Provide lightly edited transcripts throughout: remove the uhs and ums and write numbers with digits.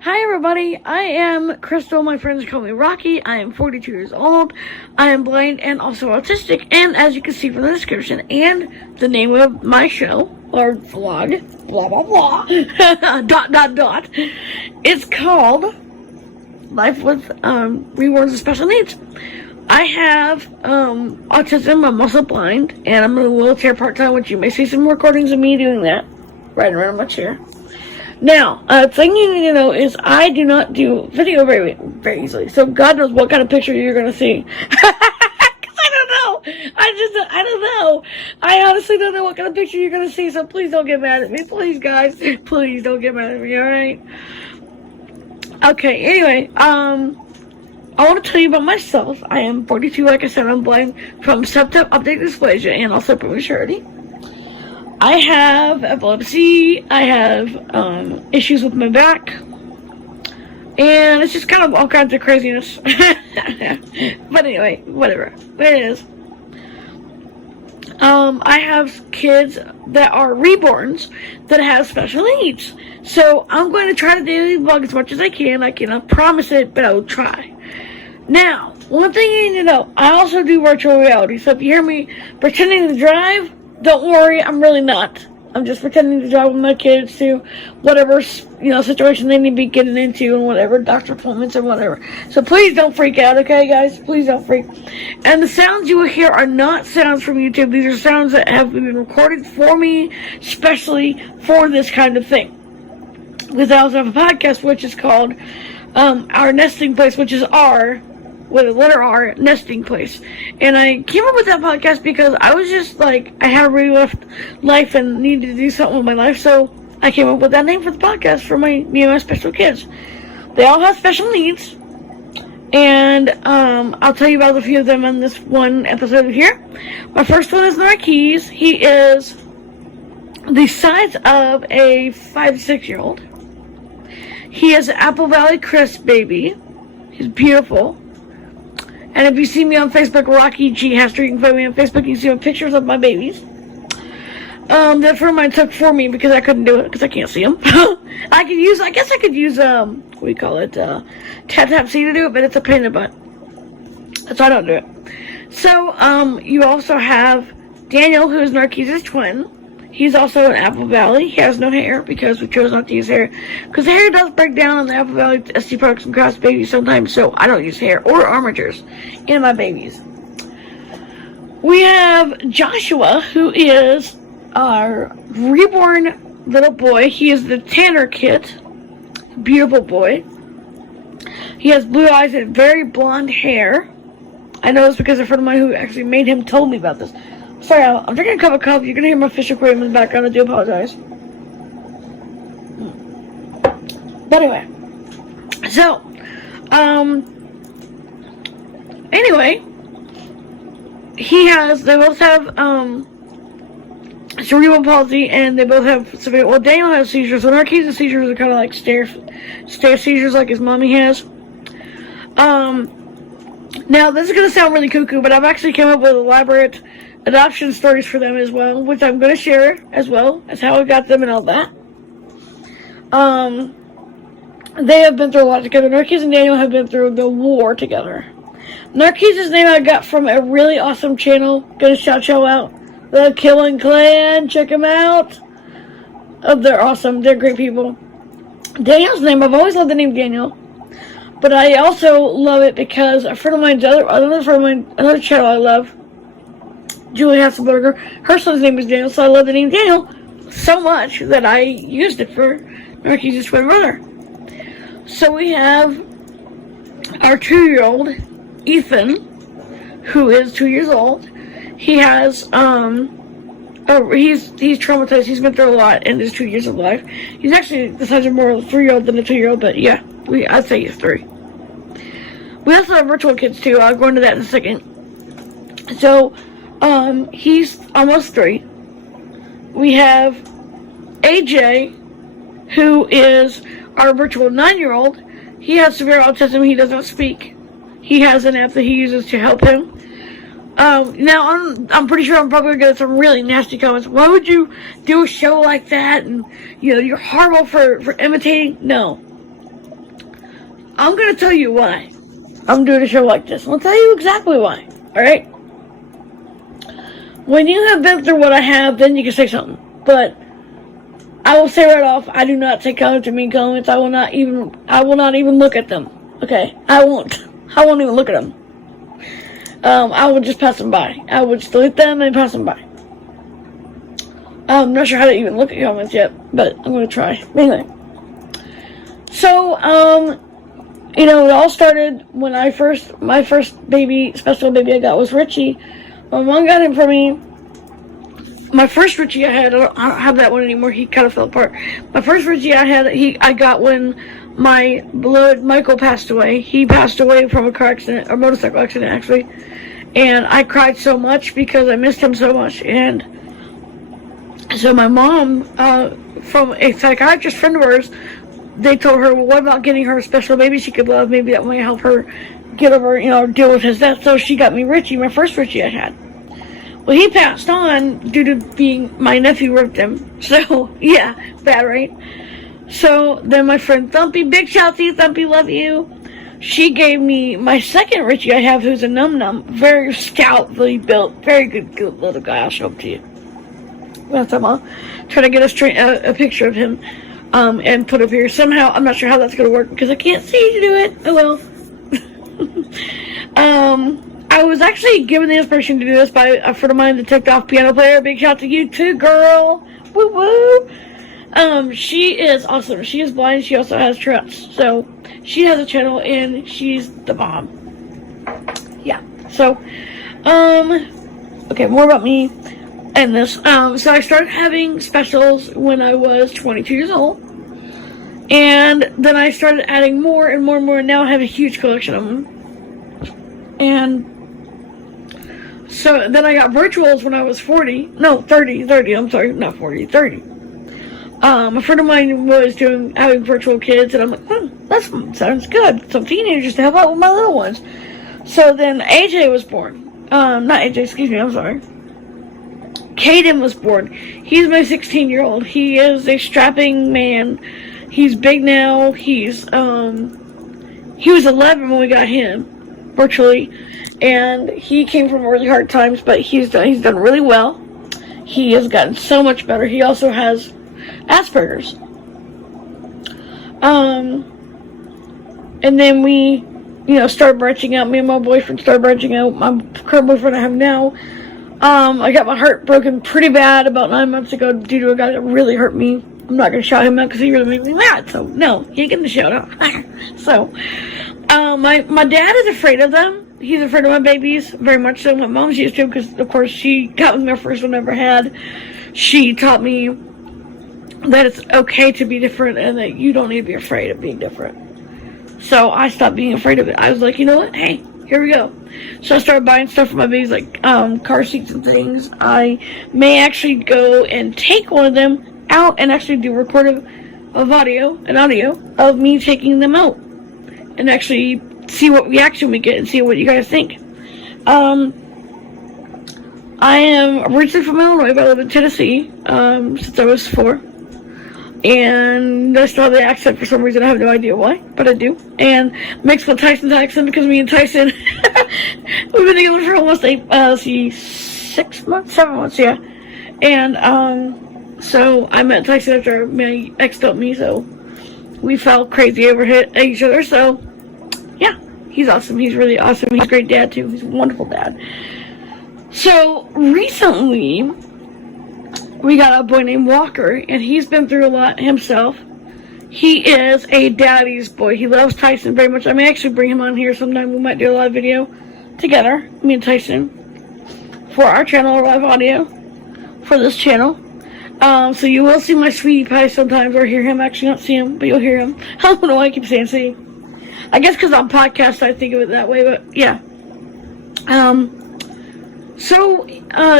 Hi everybody, I am Crystal. My friends call me Rocky. I am 42 years old. I am blind and also autistic. And as you can see from the description and the name of my show, or vlog, blah blah blah, it's called Life with Reborn with Special Needs. I have autism. I'm also blind, and I'm in a wheelchair part-time, which you may see some recordings of me doing that, riding around my chair. Now, a thing you need to know is I do not do video very easily. So God knows what kind of picture you're going to see. Because I don't know. I don't know. I honestly don't know what kind of picture you're going to see. So please don't get mad at me. Please, guys. Please don't get mad at me, alright? Okay, anyway, I want to tell you about myself. I am 42, like I said. I'm blind from septum optic dysplasia and also prematurity. I have epilepsy, I have issues with my back, and it's just kind of all kinds of craziness. But anyway, whatever. It is. I have kids that are reborns that have special needs. So I'm going to try to daily vlog as much as I can. I cannot promise it, but I will try. Now, one thing you need to know, I also do virtual reality. So if you hear me pretending to drive, don't worry, I'm really not. I'm just pretending to drive with my kids to whatever, situation they need to be getting into and whatever, doctor appointments and whatever. So please don't freak out, okay, guys? Please don't freak. And the sounds you will hear are not sounds from YouTube. These are sounds that have been recorded for me, especially for this kind of thing. Because I also have a podcast, which is called Our Nesting Place, which is R, with a letter R, nesting place. And I came up with that podcast because I was just like, I had a really rough life and needed to do something with my life, so I came up with that name for the podcast for me and my special kids. They all have special needs, and I'll tell you about a few of them in this one episode here. My first one is Narquise. He is the size of a 5 to 6 year old. He is an Apple Valley Crisp baby. He's beautiful. And if you see me on Facebook, Rocky G Hester, you can find me on Facebook. You can see my pictures of my babies. That friend of mine took for me because I couldn't do it because I can't see them. I guess I could use what do you call it? Tap-Tap-C to do it, but it's a pain in the butt. So I don't do it. So, you also have Daniel, who is Narquise's twin. He's also in Apple Valley. He has no hair because we chose not to use hair. Because hair does break down on the Apple Valley SD products and cross babies sometimes, so I don't use hair or armatures in my babies. We have Joshua, who is our reborn little boy. He is the Tanner kit. Beautiful boy. He has blue eyes and very blonde hair. I know this because a friend of mine who actually made him told me about this. Sorry, I'm drinking a cup of coffee. You're going to hear my fish aquarium in the background. I do apologize. But anyway. So, anyway. They both have, cerebral palsy, and they both have severe, well, Daniel has seizures, so Narquise's seizures are kind of like stare seizures like his mommy has. Now, this is going to sound really cuckoo, but I've actually come up with elaborate adoption stories for them as well, which I'm going to share as well as how I got them and all that. They have been through a lot together. Narquise and Daniel have been through the war together. Narquise's name I got from a really awesome channel. Gonna shout out. The Killing Clan. Check them out. Oh, they're awesome. They're great people. Daniel's name, I've always loved the name Daniel. But I also love it because a friend of mine's another channel I love, Julie Hasselberger, her son's name is Daniel, so I love the name Daniel so much that I used it for Narquise's twin brother. So we have our 2-year-old, Ethan, who is 2 years old. He has, he's traumatized. He's been through a lot in his 2 years of life. He's actually the size of more of a 3-year-old than a 2-year-old, but yeah, I'd say he's 3. We also have virtual kids too. I'll go into that in a second. So, he's almost 3. We have AJ, who is our virtual 9-year-old. He has severe autism. He doesn't speak. He has an app that he uses to help him. Now, I'm pretty sure I'm probably going to get some really nasty comments. Why would you do a show like that? And, you're horrible for imitating. No. I'm going to tell you why I'm doing a show like this. I'll tell you exactly why. Alright? When you have been through what I have, then you can say something. But I will say right off, I do not take comments or mean comments. I will not even look at them. Okay? I won't even look at them. I will just pass them by. I would just delete them and pass them by. I'm not sure how to even look at comments yet, but I'm going to try. Anyway. So, it all started when my first baby, special baby I got was Richie. My mom got him for me. My first Richie I had, I don't have that one anymore. He kind of fell apart. My first Richie I got when my beloved Michael passed away. He passed away from a car accident, or motorcycle accident actually. And I cried so much because I missed him so much. And so my mom, from a psychiatrist friend of hers, they told her, well, what about getting her a special baby she could love? Maybe that might help her get over, deal with his death. So she got me Richie, my first Richie I had. Well, he passed on due to being, my nephew ripped him. So, yeah, bad, right? So, then my friend Thumpy, big shout out to you, Thumpy, love you. She gave me my second Richie I have, who's a num-num, very stoutly built, very good little guy. I'll show him to you. Last time I'll try to get a picture of him, and put up here. Somehow, I'm not sure how that's going to work because I can't see you do it. Oh well. I was actually given the inspiration to do this by a friend of mine, the ticked off piano player. Big shout out to you too, girl. Woo woo. She is awesome. She is blind. She also has Tourette's. So she has a channel and she's the bomb. Yeah. So, okay, more about me and this. So I started having specials when I was 22 years old. And then I started adding more and more and more. And now I have a huge collection of them. And so then I got virtuals when I was 30, I'm sorry, not 40, 30. A friend of mine was having virtual kids, and I'm like, that sounds good. Some teenagers to help out with my little ones. So then AJ was born. Not AJ, excuse me, I'm sorry. Caden was born. He's my 16-year-old. He is a strapping man. He's big now. He was 11 when we got him, virtually. And he came from really hard times, but he's done really well. He has gotten so much better. He also has Asperger's. And then we, started branching out. Me and my boyfriend started branching out. My current boyfriend I have now. I got my heart broken pretty bad about 9 months ago due to a guy that really hurt me. I'm not going to shout him out because he really made me mad. So, no, he ain't getting the shout out. So, my dad is afraid of them. He's afraid of my babies, very much so. My mom's used to him because, of course, she got me my first one I ever had. She taught me that it's okay to be different and that you don't need to be afraid of being different. So I stopped being afraid of it. I was like, you know what? Hey, here we go. So I started buying stuff for my babies, like car seats and things. I may actually go and take one of them out and actually do an audio of me taking them out and actually see what reaction we get and see what you guys think. I am originally from Illinois, but I live in Tennessee since I was 4. And I still have the accent for some reason. I have no idea why, but I do. And mixed with Tyson's accent because me and Tyson, we've been together for almost 7 months, yeah. And so I met Tyson after my ex dumped me, so we fell crazy over each other. So yeah, he's awesome. He's really awesome. He's a great dad too. He's a wonderful dad. So recently, we got a boy named Walker, and he's been through a lot himself. He is a daddy's boy. He loves Tyson very much. I may actually bring him on here sometime. We might do a live video together, me and Tyson, for our channel, or live audio for this channel. So you will see my sweetie pie sometimes, or hear him. Actually, not see him, but you'll hear him. I don't know why I keep saying see. I guess because on podcasts I think of it that way, but yeah. So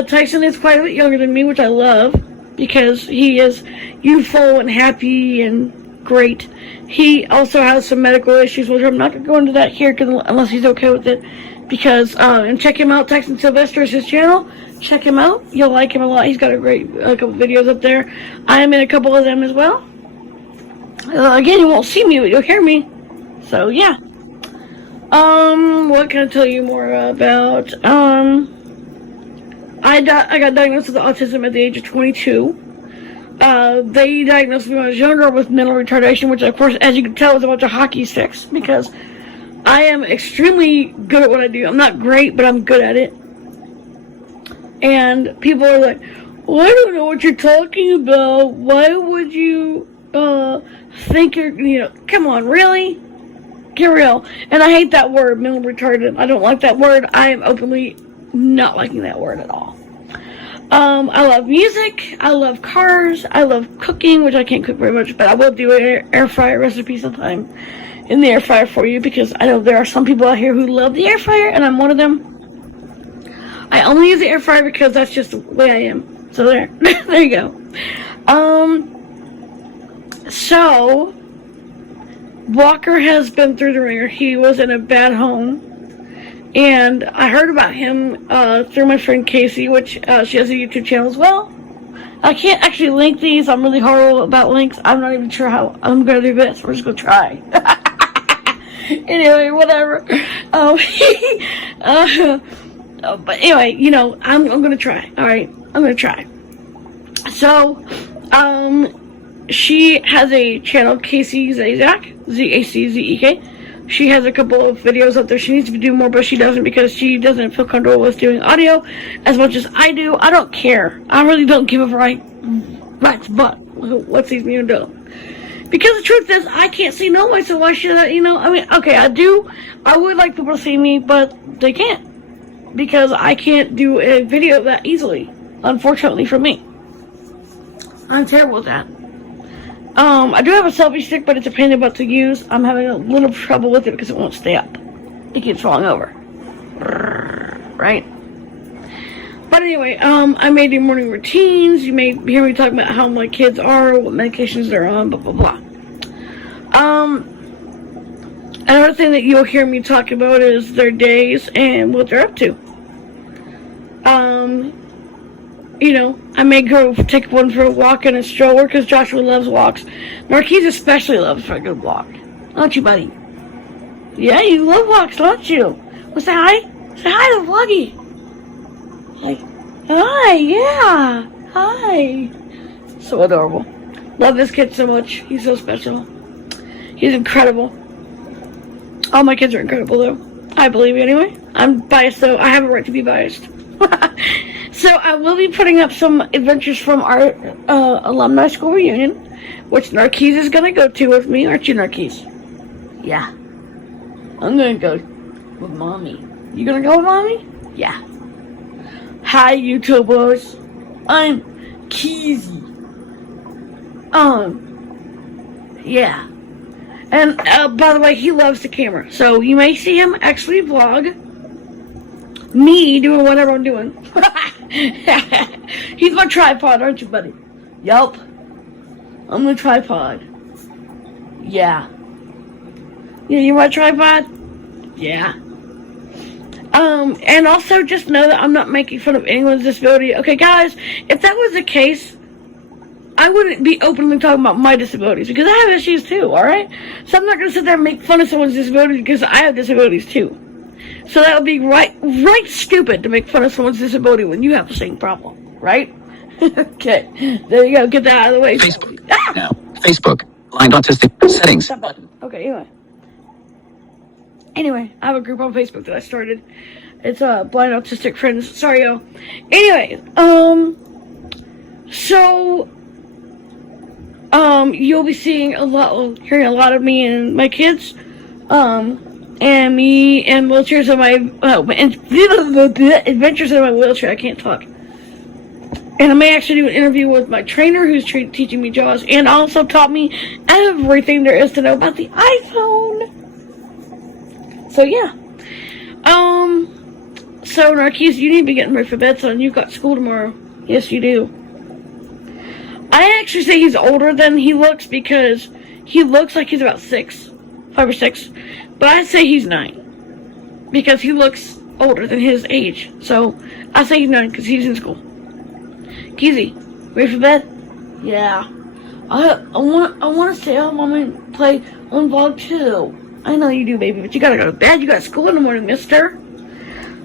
Tyson is quite a bit younger than me, which I love, because he is youthful and happy and great. He also has some medical issues, which I'm not going to go into that here unless he's okay with it. Because, and check him out, Tyson Sylvester is his channel. Check him out. You'll like him a lot. He's got a great couple videos up there. I am in a couple of them as well. Again, you won't see me, but you'll hear me. So yeah. What can I tell you more about? I got diagnosed with autism at the age of 22. They diagnosed me when I was younger with mental retardation, which of course, as you can tell, is a bunch of hockey sticks, because I am extremely good at what I do. I'm not great, but I'm good at it. And people are like, well, I don't know what you're talking about. Why would you, think you're, come on, really? Get real. And I hate that word, mental retarded. I don't like that word. I am openly not liking that word at all. I love music. I love cars. I love cooking, which I can't cook very much, but I will do an air fryer recipe sometime in the air fryer for you, because I know there are some people out here who love the air fryer, and I'm one of them. I only use the air fryer because that's just the way I am. So there, there you go. So Walker has been through the ringer. He was in a bad home, and I heard about him through my friend Casey, which she has a YouTube channel as well. I can't actually link these. I'm really horrible about links. I'm not even sure how I'm going to do this. We're just going to try. Anyway, whatever. But anyway, I'm going to try. All right, I'm going to try. So, she has a channel, Casey Zazek, Zaczek. She has a couple of videos up there. She needs to do more, but she doesn't, because she doesn't feel comfortable with doing audio as much as I do. I don't care. I really don't give a rat's butt what these new do. Because the truth is, I can't see nobody, so why should I, okay, I do. I would like people to see me, but they can't. Because I can't do a video that easily, unfortunately for me. I'm terrible at that. I do have a selfie stick, but it's a pain in the butt to use. I'm having a little trouble with it because it won't stay up. It keeps falling over. Right? But anyway, I made the morning routines. You may hear me talk about how my kids are, what medications they're on, blah, blah, blah. Another thing that you'll hear me talk about is their days and what they're up to. I may go take one for a walk in a stroller, because Joshua loves walks. Marquise especially loves for a good walk. Don't you, buddy? Yeah, you love walks, don't you? Well, say hi. Say hi to Vloggy. Like, hi, yeah. Hi. So adorable. Love this kid so much. He's so special. He's incredible. All my kids are incredible, though. I believe, anyway. I'm biased, though. I have a right to be biased. So I will be putting up some adventures from our alumni school reunion, which Narquise is going to go to with me. Aren't you, Narquise? Yeah. I'm going to go with Mommy. You going to go with Mommy? Yeah. Hi, YouTubers. I'm Keezy. Yeah. And, by the way, he loves the camera. So you may see him actually vlog me doing whatever I'm doing. He's my tripod, aren't you, buddy? Yup. I'm the tripod. Yeah. Yeah, you're my tripod? Yeah. And also just know that I'm not making fun of anyone's disability. Okay, guys, if that was the case, I wouldn't be openly talking about my disabilities, because I have issues too, alright? So I'm not going to sit there and make fun of someone's disabilities, because I have disabilities too. So that would be right stupid to make fun of someone's disability when you have the same problem, right? Okay, there you go. Get that out of the way. Facebook. Now, Facebook. Blind autistic settings. That button. Okay, anyway, I have a group on Facebook that I started. It's Blind Autistic Friends. Sorry, y'all. Anyway, so you'll be hearing a lot of me and my kids, and me and wheelchairs in my adventures in my wheelchair. I can't talk. And I may actually do an interview with my trainer, who's teaching me JAWS, and also taught me everything there is to know about the iPhone. So yeah. So Narquise, you need to be getting ready for bed, son. You've got school tomorrow. Yes, you do. I actually say he's older than he looks, because he looks like he's about 5 or 6. But I say he's 9, because he looks older than his age. So I say he's 9 because he's in school. Keezy, ready for bed? Yeah. I want to stay home and play on vlog 2. I know you do, baby, but you gotta go to bed. You got school in the morning, mister.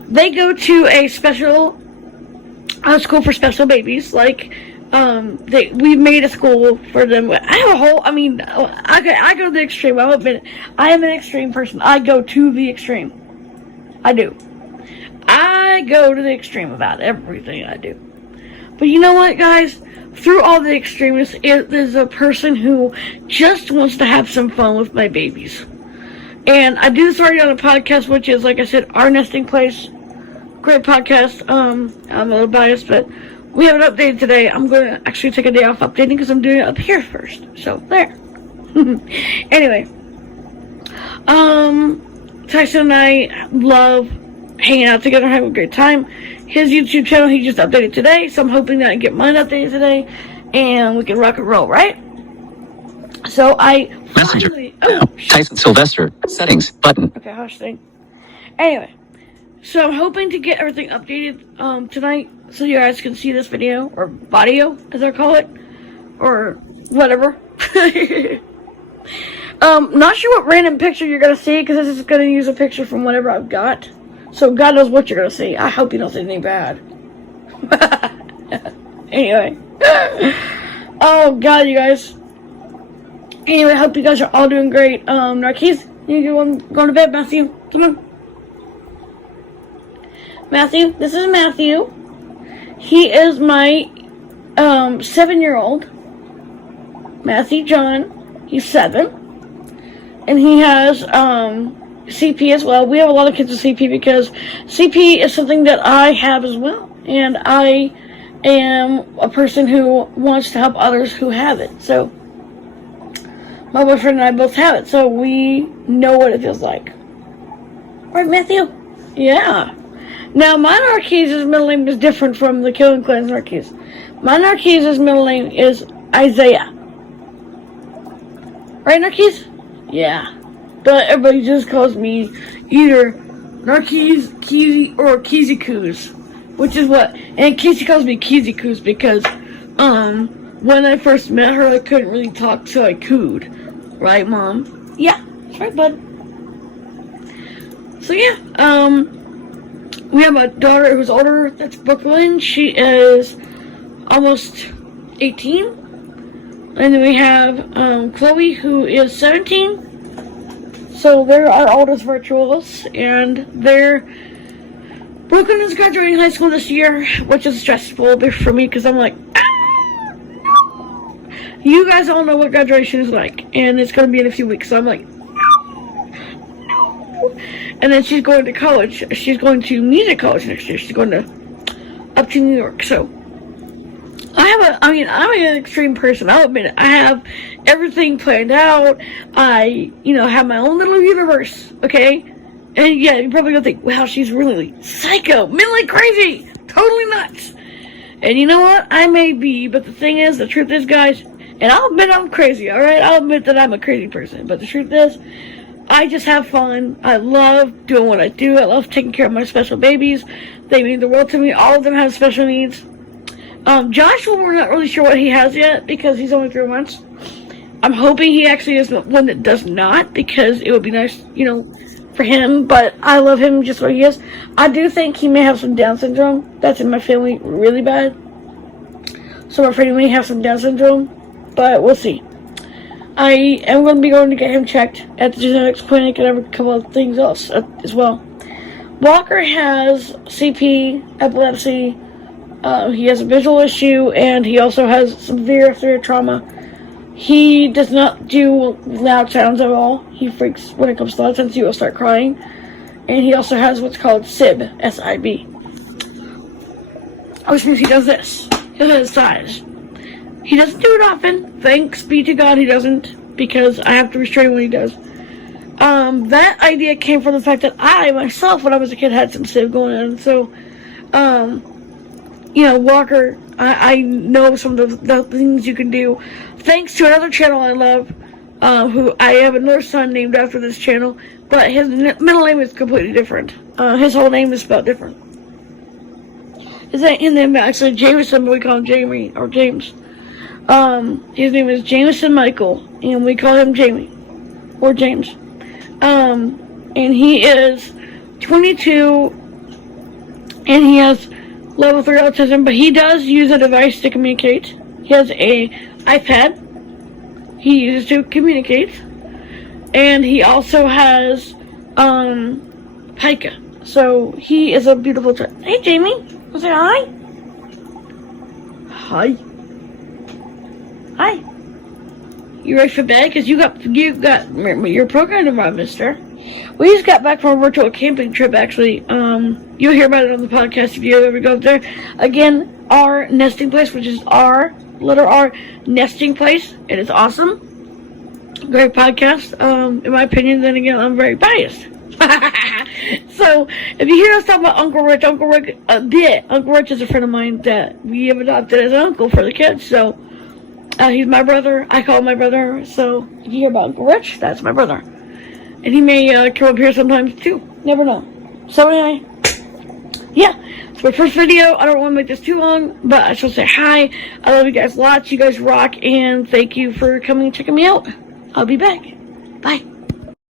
They go to a special school for special babies. Like, we made a school for them. I have a whole, I mean, I go to the extreme. I'll admit it. I am an extreme person. I go to the extreme. I do. I go to the extreme about everything I do. But you know what, guys? Through all the extremeness, there's a person who just wants to have some fun with my babies. And I do this already on a podcast, which is, like I said, Our Nesting Place. Great podcast. I'm a little biased, but we haven't updated today. I'm going to actually take a day off updating because I'm doing it up here first. So, there. Anyway. Tyson and I love hanging out together, having a great time. His YouTube channel, he just updated today, so I'm hoping that I get mine updated today, and we can rock and roll, right? So I Messenger. finally... Now, Tyson Sylvester. Settings. Button. Okay, hush thing. Anyway, so I'm hoping to get everything updated tonight, so you guys can see this video, or audio, as I call it, or whatever. Not sure what random picture you're gonna see, because this is gonna use a picture from whatever I've got. So God knows what you're gonna see. I hope you don't see anything bad. Anyway. Oh God, you guys. Anyway, I hope you guys are all doing great. Narkis, you go to bed, Matthew. Come on. Matthew, this is Matthew. He is my 7-year-old. Matthew John. He's 7. And he has CP as well. We have a lot of kids with CP because CP is something that I have as well. And I am a person who wants to help others who have it. So, my boyfriend and I both have it. So, we know what it feels like. Right, Matthew? Yeah. Now, my Narkis' middle name is different from the Killing Clan's Narkis. My Narkis' middle name is Isaiah. Right, Narkis? Yeah. But everybody just calls me either Narkis, Keezy, or Keezy-Coos. Which is what... And Casey calls me Keezy-Coos because, when I first met her, I couldn't really talk, so I cooed. Right, Mom? Yeah. That's right, bud. So, yeah. We have a daughter who's older. That's Brooklyn. She is almost 18. And then we have Chloe, who is 17. So they're our oldest virtuals, and Brooklyn is graduating high school this year, which is stressful for me because I'm like, no. You guys all know what graduation is like, and it's going to be in a few weeks. So I'm like, no. And then she's going to college. She's going to music college next year. She's going up to New York. So I'm an extreme person. I'll admit it. I have everything planned out. I, have my own little universe, okay? And yeah, you're probably gonna think, wow, she's really psycho, mentally crazy, totally nuts. And you know what? I may be, but the thing is, the truth is, guys, and I'll admit I'm crazy, alright? I'll admit that I'm a crazy person, but the truth is, I just have fun. I love doing what I do. I love taking care of my special babies. They mean the world to me. All of them have special needs. Joshua, we're not really sure what he has yet because he's only 3 months. I'm hoping he actually is one that does not because it would be nice, for him. But I love him just what he is. I do think he may have some Down syndrome. That's in my family really bad. So I'm afraid he may have some Down syndrome. But we'll see. I am going to be going to get him checked at the genetics clinic and a couple of things else as well. Walker has CP, epilepsy. He has a visual issue, and he also has severe trauma. He does not do loud sounds at all. He freaks when it comes to loud sounds. He will start crying. And he also has what's called SIB, S-I-B. Which means he does this. He does his size. He doesn't do it often. Thanks be to God he doesn't, because I have to restrain when he does. That idea came from the fact that I, myself, when I was a kid, had some SIB going on. So, Walker, I know some of the things you can do. Thanks to another channel I love, who I have another son named after this channel, but his middle name is completely different. His whole name is spelled different. His name actually Jameson, but we call him Jamie, or James. His name is Jameson Michael, and we call him Jamie, or James. And he is 22, and he has level 3 autism, but he does use a device to communicate. He has a iPad he uses to communicate, and he also has pica. So he is a beautiful child. Hey, Jamie, wanna say hi? Hi. Hi. You ready for bed? Because you got your program tomorrow, mister. We just got back from a virtual camping trip, actually. You'll hear about it on the podcast if you ever go up there. Again, our nesting place, which is letter R, nesting place. It is awesome. Great podcast. In my opinion, then again, I'm very biased. So, if you hear us talk about Uncle Rich is a friend of mine that we have adopted as an uncle for the kids. So, he's my brother. I call him my brother. So, if you hear about Uncle Rich, that's my brother. And he may come up here sometimes too. Never know. So anyway, yeah. It's my first video. I don't want to make this too long, but I shall say hi. I love you guys lots. You guys rock, and thank you for coming and checking me out. I'll be back. Bye.